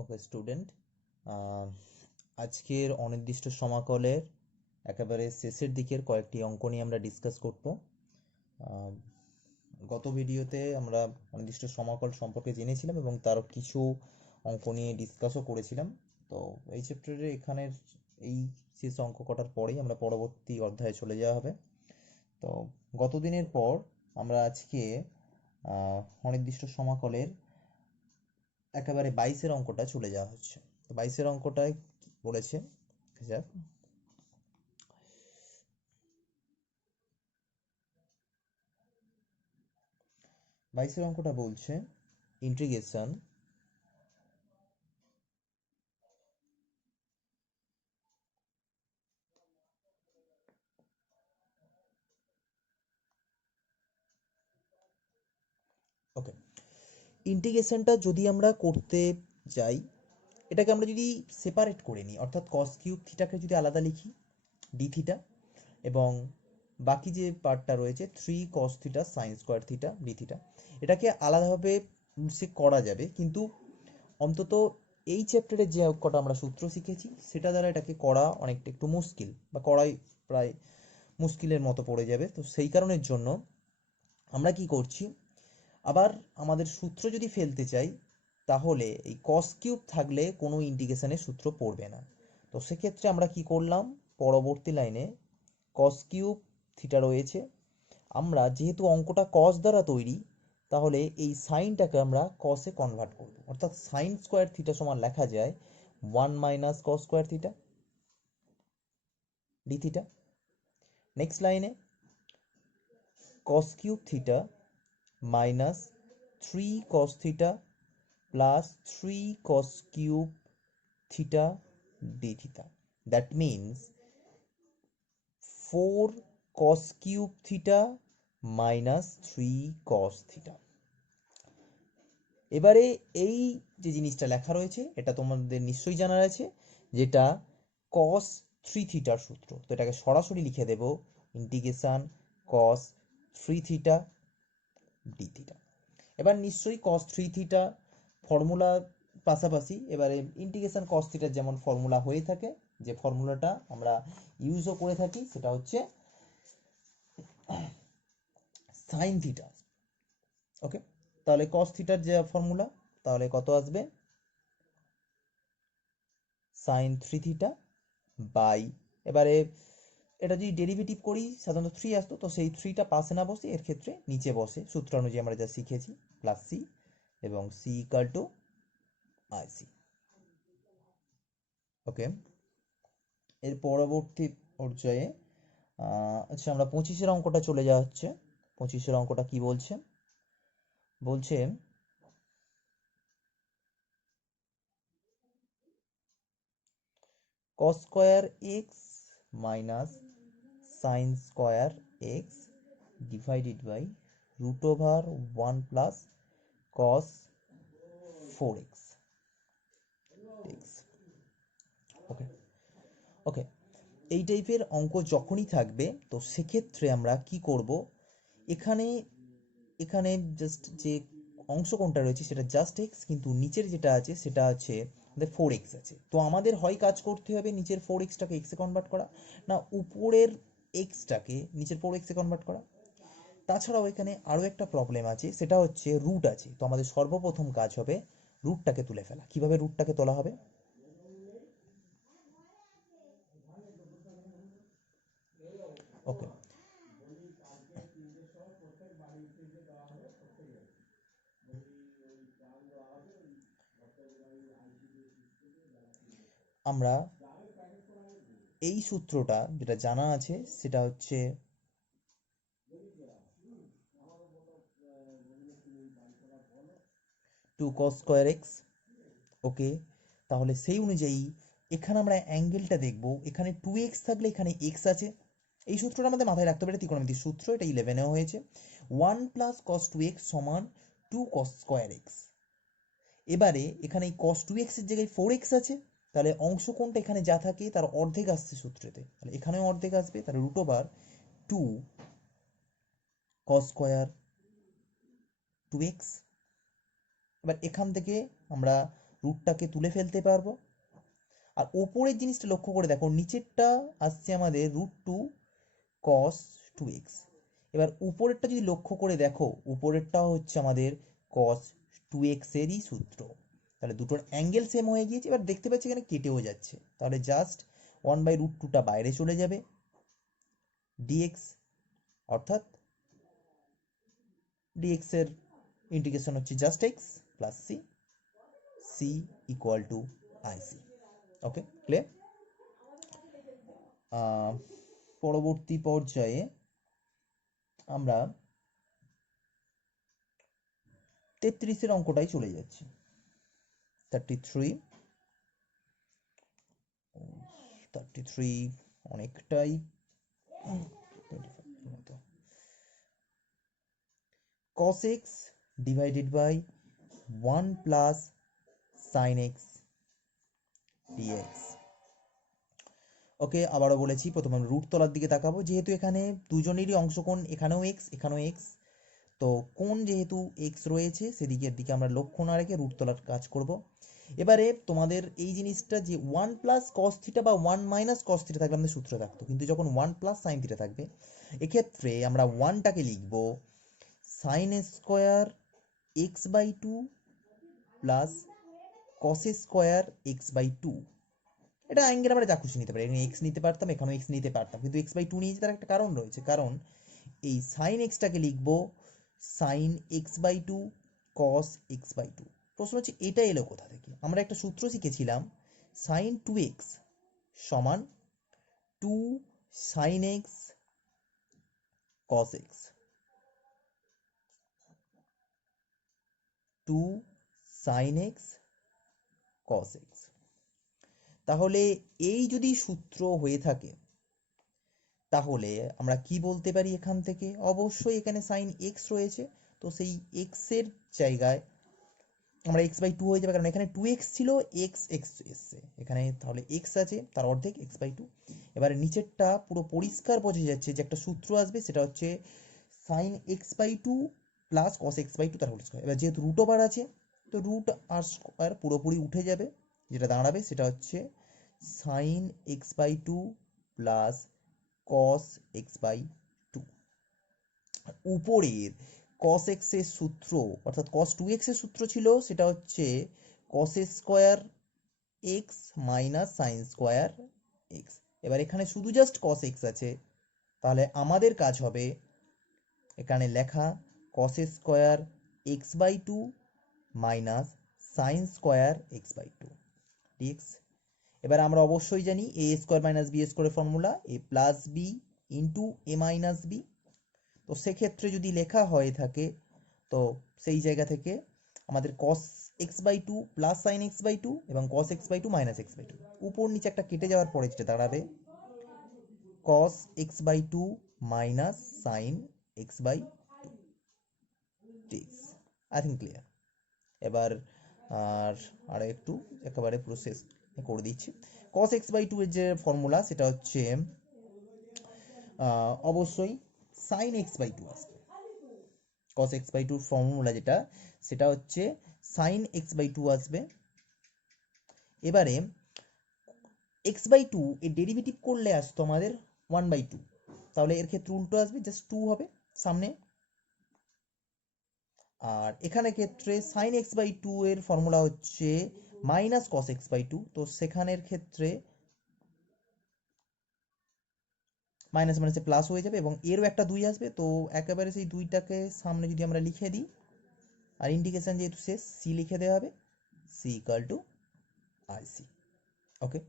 ওকে student, আজকের অনির্দিষ্ট সমাকলের একেবারে শেষের দিকের কয়েকটি অঙ্ক নিয়ে আমরা ডিসকাস করব। আহ, গত ভিডিওতে আমরা অনির্দিষ্ট সমাকল সম্পর্কে জেনেছিলাম এবং তার কিছু অঙ্ক নিয়ে ডিসকাসও করেছিলাম। তো এই চ্যাপ্টারে এখানের এই শেষ অঙ্ক কটার পরেই আমরা পরবর্তী অধ্যায়ে চলে যাওয়া হবে। তো গত দিনের পর আমরা আজকে অনির্দিষ্ট সমাকলের একেবারে 22-এর অঙ্কটা চলে যাওয়া হচ্ছে। তো 22-এর অঙ্কটায় বলেছে, যাক 22-এর অঙ্কটা বলছে ইন্টিগ্রেশন ওকে ইন্টিগ্রেশনটা যদি আমরা করতে যাই, এটাকে আমরা যদি সেপারেট করে নিই, অর্থাৎ কস কিউব থিটাকে যদি আলাদা লিখি ডি থিটা, এবং বাকি যে পার্টটা রয়েছে 3 cos theta sine square theta d theta, এটাকে আলাদাভাবে সে করা যাবে, কিন্তু অন্তত এই চ্যাপ্টারে যে কটা আমরা সূত্র শিখেছি সেটা দ্বারা এটাকে করা অনেকটা একটু মুশকিল, বা করাই প্রায় মুশকিলের মতো পড়ে যাবে। তো সেই কারণের জন্য আমরা কি করছি, আবার আমাদের সূত্র যদি ফেলতে চাই তাহলে এই কস কিউব থাকলে কোনো ইন্টিগ্রেশনের সূত্র পড়বে না। তো সেক্ষেত্রে আমরা কি করলাম, পরবর্তী লাইনে কস কিউব থিটা রয়েছে, আমরা যেহেতু অঙ্কটা কস দ্বারা তৈরি, তাহলে এই সাইনটাকে আমরা কসে কনভার্ট করব, অর্থাৎ সাইন স্কোয়ার থিটা সমান লেখা যায় 1 - cos square theta d theta. Next লাইনে cos cube theta minus 3 cos theta plus 3 cos cube theta d theta, that means 4 cos cube theta minus 3 cos theta. এবারে এই যে জিনিসটা লেখা রয়েছে এটা তোমাদের নিশ্চয়ই জানা আছে, যেটা cos 3 থিটার সূত্র। তো এটাকে সরাসরি লিখে দেব integration cos 3 theta d theta. এবার নিশ্চয়ই cos 3 থিটা ফর্মুলা পাশাপাশি এবারে ইন্টিগ্রেশন cos থিটার যেমন ফর্মুলা হয়ে থাকে, যে ফর্মুলাটা আমরা ইউজও করে থাকি, সেটা হচ্ছে সাইন থিটা। ওকে, তাহলে cos থিটার যে ফর্মুলা, তাহলে কত আসবে, সাইন 3 থিটা বাই, এবারে এটা যদি ডেরিভেটিভ করি সাধারণত 3 আসতো, তো সেই 3টা পাশে না বসে এর ক্ষেত্রে নিচে বসে, সূত্র অনুযায়ী আমরা যা শিখেছি, প্লাস সি, এবং C equal to I C. Okay, এর পরবর্তী পর্যায়ে আচ্ছা আমরা 25-এর অঙ্কটা চলে যাওয়া হচ্ছে। 25-এর অঙ্কটা কি বলছে, বলছে cos square x minus sine square x divided by root over 1 plus cos 4x x. Okay okay, এই টাইপের অঙ্ক যখনই থাকবে তো সেক্ষেত্রে আমরা কি করব, এখানে এখানে জাস্ট যে অংশ কোনটা রয়েছে সেটা জাস্ট এক্স, কিন্তু নিচের যেটা আছে সেটা আছে আমাদের 4x আছে। তো আমাদের হয় কাজ করতে হবে নিচের 4xটাকে এক্সে কনভার্ট করা, না উপরের এক্সটাকে নিচের 4xে কনভার্ট করা। তাছাড়াও এখানে আরও একটা প্রবলেম আছে, সেটা হচ্ছে রুট আছে। তো আমাদের সর্বপ্রথম কাজ হবে রুটটাকে তুলে ফেলা। কিভাবে রুটটাকে তোলা হবে, ওকে আমরা এই সূত্রটা যেটা জানা আছে সেটা হচ্ছে 2 cos স্কোয়ার এক্স। ওকে, তাহলে সেই অনুযায়ী এখানে আমরা অ্যাঙ্গেলটা দেখব, এখানে 2x থাকলে এখানে x আছে। এই সূত্রটা আমাদের মাথায় রাখতে পারে, ত্রিকোণমিতির সূত্র, এটা 11এও হয়েছে। 1 প্লাস cos 2x সমান 2 cos স্কোয়ার এক্স। এবারে এখানে এই cos 2x এর জায়গায় 4x আছে, তাহলে অংশ কোণটা এখানে যা থাকে তার অর্ধেক আসছে সূত্রেতে, তাহলে এখানেও অর্ধেক আসবে, তাহলে root over 2 cos square 2x। এবার এখান থেকে আমরা রুটটাকে তুলে ফেলতে পারবো। আর ওপরের জিনিসটা লক্ষ্য করে দেখো, নিচেরটা আসছে আমাদের √2 cos 2x। এবার উপরেরটা যদি লক্ষ্য করে দেখো, উপরেরটাও হচ্ছে আমাদের cos 2x এরই সূত্র। তাহলে দুটোর অ্যাঙ্গেল সেম হয়ে গিয়েছে। এবার দেখতে পাচ্ছি এখানে কেটেও যাচ্ছে, তাহলে জাস্ট 1/√2টা বাইরে চলে যাবে, dx, অর্থাৎ dx এর ইন্টিগ্রেশন হচ্ছে just x plus c, c equal to ic। Okay, clear? পরবর্তী পর্যায়ে আমরা 33-এর অঙ্কটাই চলে যাচ্ছি। 33 অনেকটাই cos x divided by 1 plus sin x dx। Okay, আবারও বলেছি, প্রথমে আমরা রুট তলার দিকে তাকাবো। যেহেতু এখানে দুজনেরই অংশকোণ, এখানেও x এখানেও x, তো কোণ যেহেতু x রয়েছে সেদিকের দিকে আমরা লক্ষ্য না রেখে রুট তলার কাজ করব। এবারে তোমাদের এই জিনিসটা যে 1 প্লাস cos থিটা বা 1 মাইনাস cos থিটা থাকলে আমাদের সূত্র থাকতো, কিন্তু যখন 1 প্লাস sin থিটা থাকবে, এক্ষেত্রে আমরা 1টাকে লিখব sin square x/2 plus cos square x/2। এটা অ্যাঙ্গেল আমরা যা খুশি নিতে পারি, এখানে x নিতে পারতাম, এখানেও x নিতে পারতাম, কিন্তু x/2 নিয়েছি তার একটা কারণ রয়েছে। কারণ এই sin x-টাকে লিখব sin x/2 cos x/2। প্রশ্ন হচ্ছে এটা এলো কোথা থেকে? আমরা একটা সূত্র শিখেছিলাম, sin 2x সমান 2 sin x cos x, 2 sin x cos x। তাহলে এই যদি সূত্র হয়ে থাকে, তাহলে আমরা কি বলতে পারি এখান থেকে? অবশ্যই এখানে sin x রয়েছে, তো সেই x এর জায়গায় আমরা x/2 হয়ে যাবে, কারণ এখানে 2x ছিল, x এসছে এখানে, তাহলে x আছে তার অর্ধেক x/2। এবারে নিচেরটা পুরো পরিষ্কার বোঝা যাচ্ছে যে একটা সূত্র আসবে, সেটা হচ্ছে sin x/2 plus cos x/2 তার হোল স্কয়ার। এবার যেহেতু রুট ওভার আছে, তো রুট আর স্কয়ার পুরোপুরি উঠে যাবে, যেটা দাঁড়াবে সেটা হচ্ছে sin x/2 plus cos x/2। উপরের cos x এর সূত্র, অর্থাৎ cos 2x এর সূত্র ছিল, সেটা হচ্ছে cos square x minus sin square x। এবার এখানে শুধু জাস্ট cos x আছে, তাহলে আমাদের কাজ হবে এখানে লেখা cos square x/2 minus sin square x/2 dx। এবার আমরা অবশ্যই জানি a স্কয়ার মাইনাস b স্কয়ারের formula a plus b into a minus b। তো সেক্ষেত্রে যদি লেখা হয়ে থাকে, তো সেই জায়গা থেকে আমাদের cos x/2 plus sin x/2 এবং cos x/2 মাইনাস x/2, উপর নিচে একটা কেটে যাওয়ার পরে যেটা দাঁড়াবে cos x/2 minus sin x/2 dx। I think clear. এবার আর একটু একেবারে প্রসেস করে দিচ্ছি। cos x/2 এর যে ফর্মুলা সেটা হচ্ছে অবশ্যই sin x/2 আসবে। cos x/2 ফর্মুলা যেটা, সেটা হচ্ছে sin x/2 আসবে। এবারে x/2 এর ডেরিভেটিভ করলে আসতো আমাদের 1/2, তাহলে এর ক্ষেত্রে উল্টো আসবে, জাস্ট 2 হবে সামনে। আর এখানে ক্ষেত্রে sin x/2 এর ফর্মুলা হচ্ছে মাইনাস cos x/2, তো সেখানের ক্ষেত্রে মাইনাস মাইনাসে প্লাস হয়ে যাবে এবং এরও একটা 2 আসবে, তো একেবারে সেই 2টাকে সামনে যদি আমরা লিখে দিই, আর ইন্টিগ্রেশন যেহেতু শেষ, c লিখে দেওয়া হবে, c ইকুয়াল টু ic। ওকে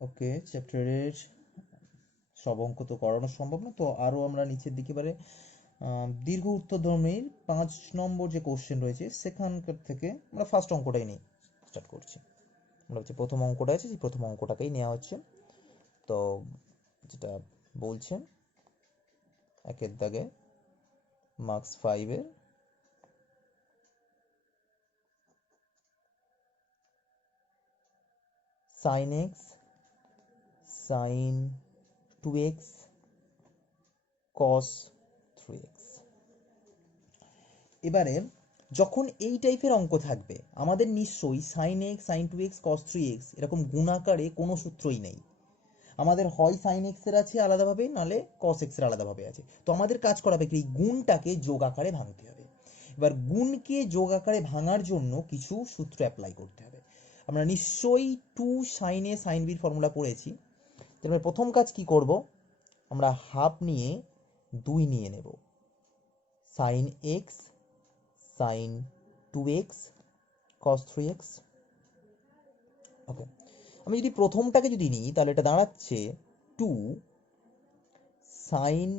ওকে, চ্যাপ্টারের সব অঙ্ক তো করানো সম্ভব না, তো আরও আমরা নিচের দিকে এবারে দীর্ঘ উত্তরধর্মীর 5 নম্বর যে কোশ্চেন রয়েছে সেখানকার থেকে আমরা ফার্স্ট অঙ্কটাই নিয়ে স্টার্ট করছি। আমরা হচ্ছে প্রথম অঙ্কটা আছে, সেই প্রথম অঙ্কটাকেই নেওয়া হচ্ছে। তো যেটা বলছে, একের দাগে marks 5-এর sin x sin 2x cos 3x। এবারে যখন এই টাইপের অঙ্ক থাকবে আমাদের নিশ্চয়ই sine x, sine two x, cos three x এরকম গুণাকারে কোনো সূত্রই নেই। আমাদের হয় সাইন এক্স এর আছে আলাদাভাবে, নাহলে কস এক্স এর আলাদাভাবে আছে। তো আমাদের কাজ করাবে কি, গুণটাকে যোগ আকারে ভাঙতে হবে। এবার গুণকে যোগ আকারে ভাঙার জন্য কিছু সূত্র অ্যাপ্লাই করতে হবে। আমরা নিশ্চয়ই টু সাইন এ সাইন বির ফর্মুলা পড়েছি। তাহলে প্রথম কাজ কি করব, আমরা হাফ নিয়ে 2 নিয়ে নেব, sine x sine two x cos three x. Okay, আমি যদি প্রথমটাকে যদি নিই তাহলে এটা দাঁড়াচ্ছে 2 sine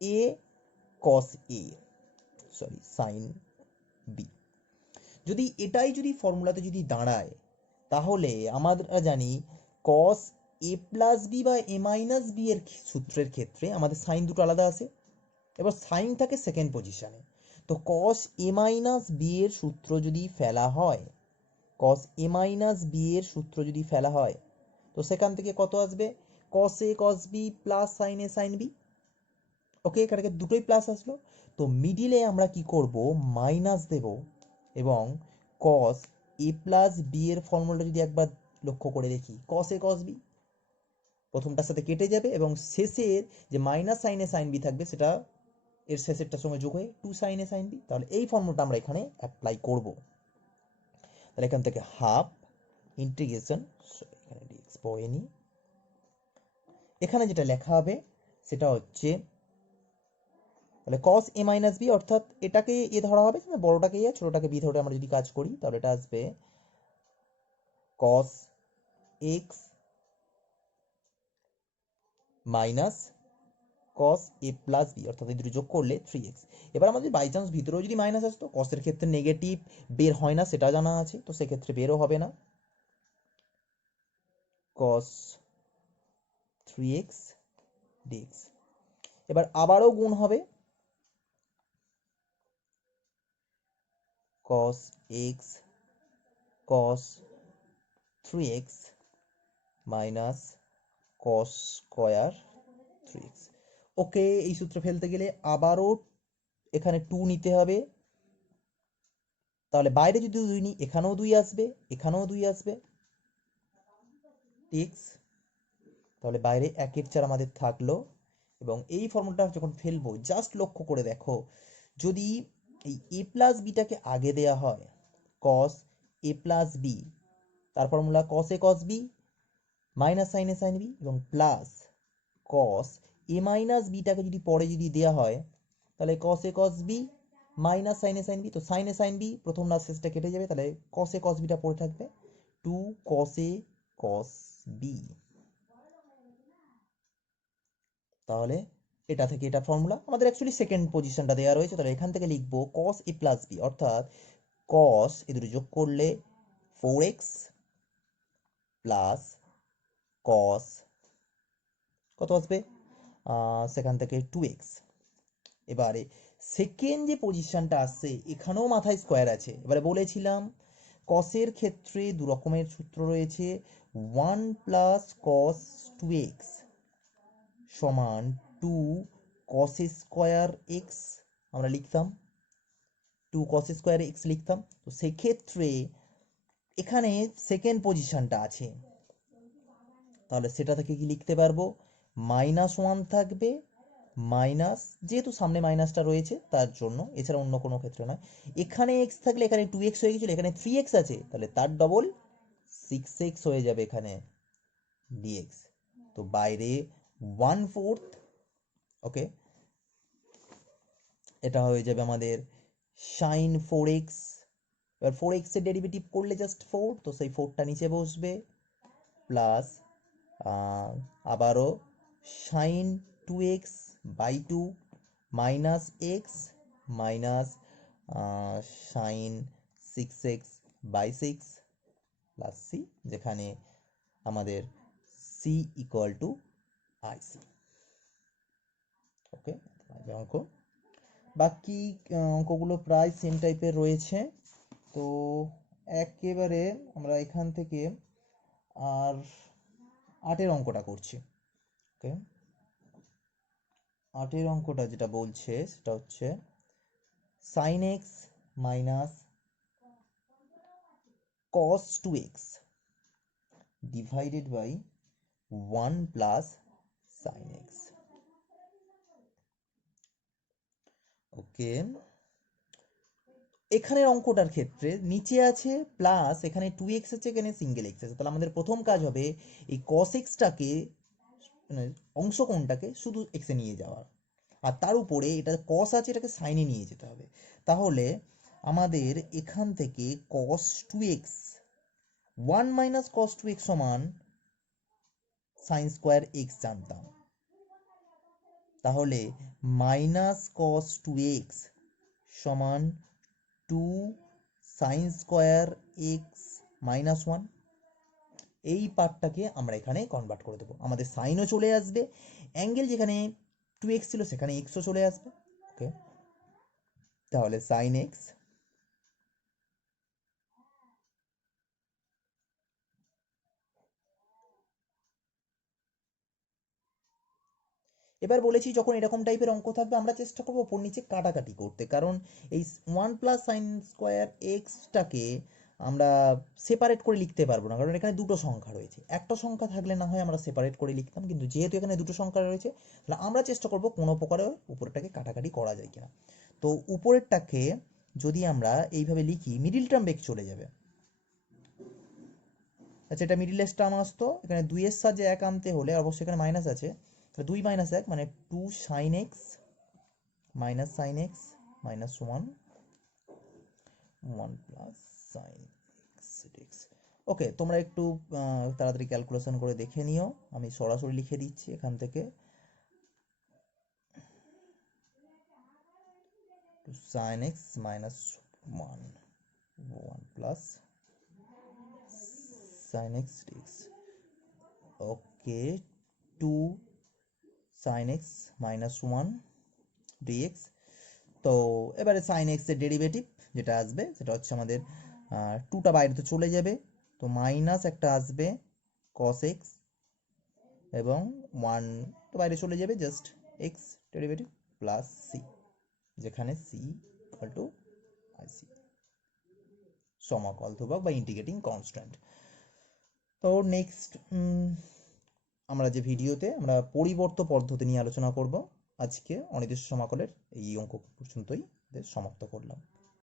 a cos a, sorry sine b. যদি এটাই যদি ফর্মুলাতে যদি দাঁড়ায় তাহলে আমরা জানি কস এ প্লাস বি বা এ মাইনাস বি এর সূত্রের ক্ষেত্রে আমাদের সাইন দুটো আলাদা আছে। এবার সাইন থাকে সেকেন্ড পজিশনে, তো কস এ মাইনাস বি এর সূত্র যদি ফেলা হয়, কস এ মাইনাস বি এর সূত্র যদি ফেলা হয়, তো সেখান থেকে কত আসবে, কস এ কস B plus sign a sine B. ওকে, এখানে দুটোই প্লাস আসলো। তো মিডিলে আমরা কি করব, মাইনাস দেব, এবং কস এ প্লাস বি এর ফর্মুলাটা যদি একবার লক্ষ্য করে দেখি, কস এ কস বি প্রথমটার সাথে কেটে যাবে এবং শেষের যে minus sine a sine B থাকবে সেটা এর শেষেরটার সঙ্গে যোগ হয়ে two sign a sine B. তাহলে এই ফর্মুলাটা আমরা এখানে অ্যাপ্লাই করব। তাহলে এখান থেকে হাফ ইন্টিগ্রেশন, এখানে ডিএক্স পরে নি, এখানে যেটা লেখা হবে সেটা হচ্ছে, তাহলে cos a মাইনাস বি, অর্থাৎ এটাকে এ ধরা হবে, বড়টাকে এ ছোটটাকে বি ধরে আমরা যদি কাজ করি তাহলে এটা আসবে cos x minus cos a plus b, অর্থাৎ এই দুটো যোগ করলে 3x। এবার আমাদের বাই চান্স ভিতরেও যদি মাইনাস আসতো, cos এর ক্ষেত্রে নেগেটিভ বের হয় না সেটা জানা আছে, তো সেক্ষেত্রে বেরও হবে না, cos 3x dx। এবার আবারও গুণ হবে, cos x cos 3x minus cos square 3x। ওকে, এই সূত্র ফেলতে গেলে আবারও এখানে 2 নিতে হবে, তাহলে বাইরে যদি 2 নিই এখানেও 2 আসবে, এখানেও 2 আসবে, x। তাহলে বাইরে 1 4 আমাদের থাকলো। এবং এই ফর্মুলাটা যখন ফেলবো জাস্ট লক্ষ্য করে দেখো, যদি এই a প্লাস বিটাকে আগে দেয়া হয়, cos a প্লাস বি, তার formula cos a cos b minus sine a sine b, এবং প্লাস cos a মাইনাস বিটাকে যদি পরে যদি দেয়া হয়, তাহলে cos a cos b minus sine a sine b. তো সাইন এ সাইন বি প্রথম না শেষটা কেটে যাবে, তাহলে cos a cos বিটা পড়ে থাকবে 2 cos a cos b। তাহলে এটা থেকে এটা ফর্মুলা আমাদের অ্যাকচুয়ালি সেকেন্ড পজিশনটা দেওয়া রয়েছে, তাহলে এখান থেকে লিখবো cos a প্লাস বি, অর্থাৎ cos এ দুটো যোগ করলে 4x প্লাস cos কত আসবে, সেখান থেকে 2x। এবারে সেকেন্ড যে পজিশনটা আসছে এখানেও মাথায় স্কোয়ার আছে। এবারে বলেছিলাম কসের ক্ষেত্রে দু রকমের সূত্র রয়েছে, 1 প্লাস কস 2x সমান 2 কস স্কোয়ার এক্স আমরা লিখতাম, 2 কস স্কোয়ার এক্স লিখতাম। তো সেক্ষেত্রে এখানে সেকেন্ড পজিশনটা আছে, তাহলে সেটা থেকে কি লিখতে পারবো, -1 থাকবে, মাইনাস, যেহেতু সামনে মাইনাসটা রয়েছে তার জন্য, এছাড়া অন্য কোনো ক্ষেত্রে নয়। এখানে x থাকলে এখানে 2x হয়ে গেছিল, এখানে 3x আছে, তাহলে তার ডবল 6x হয়ে যাবে এখানে dx। তো বাইরে 1/4, ওকে, এটা হয়ে যাবে আমাদের sin 4x। এবার 4x এর ডেরিভেটিভ করলে জাস্ট 4, তো সেই 4টা নিচে বসবে, প্লাস আবারও sin 2x by 2 minus x minus sin 6x by 6 plus c, যেখানে আমাদের c equal to IC. Okay, অঙ্ক বাকি অঙ্কগুলো প্রায় সেম টাইপের রয়েছে। তো একেবারে আমরা এখান থেকে আর 8-এর অঙ্কটা করছি। ওকে, 8-এর অঙ্কটা যেটা বলছে সেটা হচ্ছে sin x minus cos 2x divided by 1 plus sin x। Okay, এখানের অঙ্কটার ক্ষেত্রে নিচে আছে প্লাস, এখানে 2x আছে, এখানে সিঙ্গেল x আছে, তাহলে আমাদের প্রথম কাজ হবে এই cos x টাকে মানে অংশ কোণটাকে শুধু x এ নিয়ে যাওয়ার, আর তার উপরে এটা cos আছে এটাকে সাইনে নিয়ে যেতে হবে। তাহলে আমাদের এখান থেকে cos 2x 1 minus cos 2x সমান sin স্কোয়ার x জানতাম, তাহলে মাইনাস cos 2x সমান 2 sin স্কোয়ার x মাইনাস 1। এই পার্টটাকে আমরা এখানে কনভার্ট করে দেবো, আমাদের সাইনও চলে আসবে, অ্যাঙ্গেল যেখানে 2x ছিল সেখানে xও চলে আসবে। ওকে, তাহলে sin x এবার বলেছি যখন এরকম টাইপের অঙ্ক থাকবে আমরা চেষ্টা করবো ওপর নিচে কাটাকাটি করতে, কারণ এই 1 প্লাস সাইন স্কোয়ার এক্সটাকে আমরা সেপারেট করে লিখতে পারবো না, কারণ এখানে দুটো সংখ্যা রয়েছে। একটা সংখ্যা থাকলে না হয় আমরা সেপারেট করে লিখতাম, কিন্তু যেহেতু এখানে দুটো সংখ্যা রয়েছে তাহলে আমরা চেষ্টা করবো কোনো প্রকারে উপরেরটাকে কাটাকাটি করা যায় কিনা। তো উপরেরটাকে যদি আমরা এইভাবে লিখি মিডিল টার্ম বেগ চলে যাবে। আচ্ছা, এটা মিডিল টার্ম আসতো, এখানে 2 এর সাহায্যে 1 আনতে হলে অবশ্যই এখানে মাইনাস আছে, তাহলে 2 মাইনাস 1 মানে 2 sin x minus sin x minus 1 plus sin x dx। ওকে, তোমরা একটু তাড়াতাড়ি ক্যালকুলেশন করে দেখে নিও, আমি সরাসরি লিখে দিচ্ছি এখান থেকে। sin x minus 1 plus sin x dx। ওকে, 2 sin x মাইনাস 1 dx। তো এবারে sin x এর ডেরিভেটিভ যেটা আসবে সেটা হচ্ছে আমাদের 2টা বাইরে তো চলে যাবে, তো মাইনাস একটা আসবে cos x এবং 1 তো বাইরে চলে যাবে, just x derivative plus c, যেখানে c ইকুয়াল টু ic সমাকল ধ্রুবক বা ইন্টিগ্রেটিং কনস্ট্যান্ট। তো নেক্সট আমরা যে ভিডিওতে আমরা পরিবর্ত পদ্ধতি নিয়ে আলোচনা করব। আজকে অনির্দিষ্ট সমাকলের এই অঙ্ক পর্যন্তই সমাপ্ত করলাম।